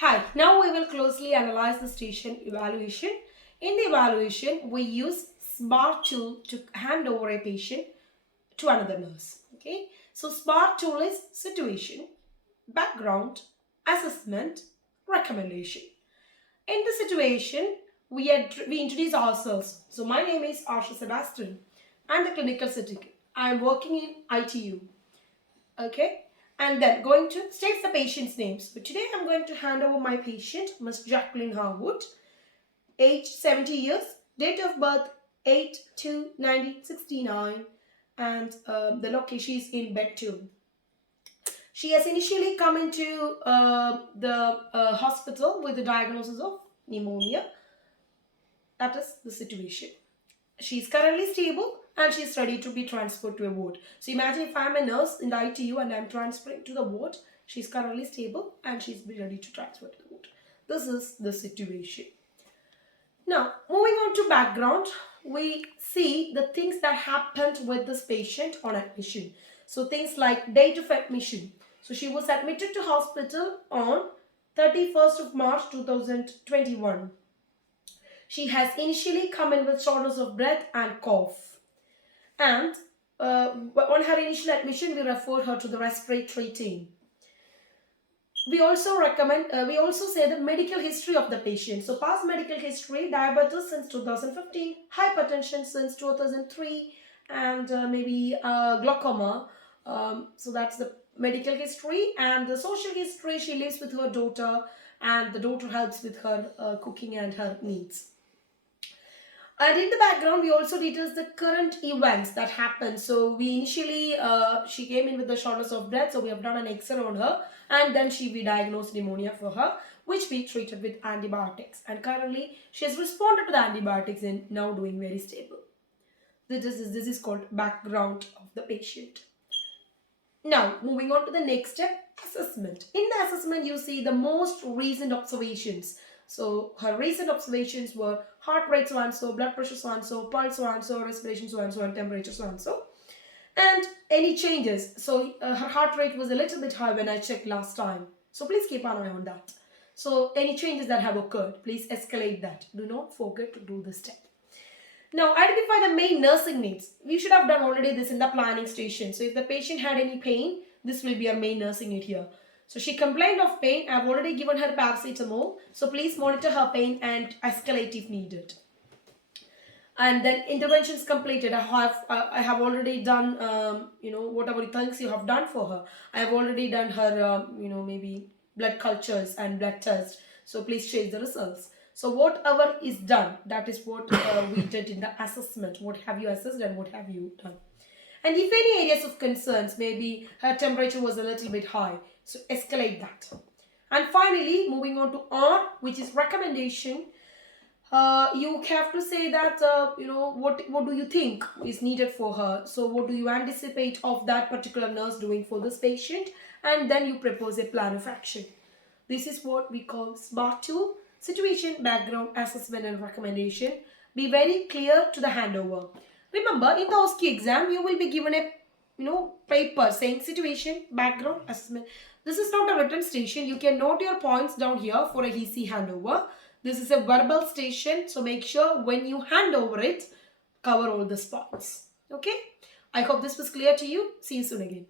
Hi, now we will closely analyze the station evaluation. In the evaluation, we use SBAR tool to hand over a patient to another nurse. Okay, so SBAR tool is situation, background, assessment, recommendation. In the situation, we introduce ourselves. So my name is Arsha Sebastian. I'm the clinical setting. I am working in ITU. Okay, and then going to state the patient's name. So today I'm going to hand over my patient, Miss Jacqueline Harwood, age 70 years, date of birth 8/2/1969, and the location is in bed 2. She has initially come into the hospital with the diagnosis of pneumonia. That is the situation. She is currently stable and she is ready to be transferred to a ward. So imagine if I am a nurse in the ITU and I am transferring to the ward. She is currently stable and she is ready to transfer to the ward. This is the situation. Now, moving on to background, we see the things that happened with this patient on admission. So things like date of admission. So she was admitted to hospital on 31st of March 2021. She has initially come in with shortness of breath and cough. And on her initial admission, we referred her to the respiratory team. We also say the medical history of the patient. So past medical history, diabetes since 2015, hypertension since 2003, and maybe glaucoma. So that's the medical history. And the social history, she lives with her daughter and the daughter helps with her cooking and her needs. And in the background, we also details the current events that happened. So we initially, she came in with the shortness of breath. So we have done an X-ray on her. And then we diagnosed pneumonia for her, which we treated with antibiotics. And currently, she has responded to the antibiotics and now doing very stable. This is called background of the patient. Now, moving on to the next step, assessment. In the assessment, you see the most recent observations. So her recent observations were heart rate so and so, blood pressure so and so, pulse so and so, respiration so and temperature so and so. And any changes. So her heart rate was a little bit high when I checked last time. So please keep an eye on that. So any changes that have occurred, please escalate that. Do not forget to do this step. Now, identify the main nursing needs. We should have done already this in the planning station. So if the patient had any pain, this will be our main nursing need here. So she complained of pain. I've already given her paracetamol. So please monitor her pain and escalate if needed. And then interventions completed. I have already done, whatever things you have done for her. I have already done her, maybe blood cultures and blood tests. So please change the results. So whatever is done, that is what we did in the assessment. What have you assessed and what have you done? And if any areas of concerns, maybe her temperature was a little bit high, so escalate that. And finally, moving on to R, which is recommendation. You have to say that, what do you think is needed for her? So what do you anticipate of that particular nurse doing for this patient? And then you propose a plan of action. This is what we call SBAR tool. Situation, background, assessment and recommendation. Be very clear to the handover. Remember, in the OSCE exam, you will be given a paper saying situation, background, assessment. This is not a written station. You can note your points down here for a easy handover. This is a verbal station. So make sure when you hand over it, cover all the spots. Okay? I hope this was clear to you. See you soon again.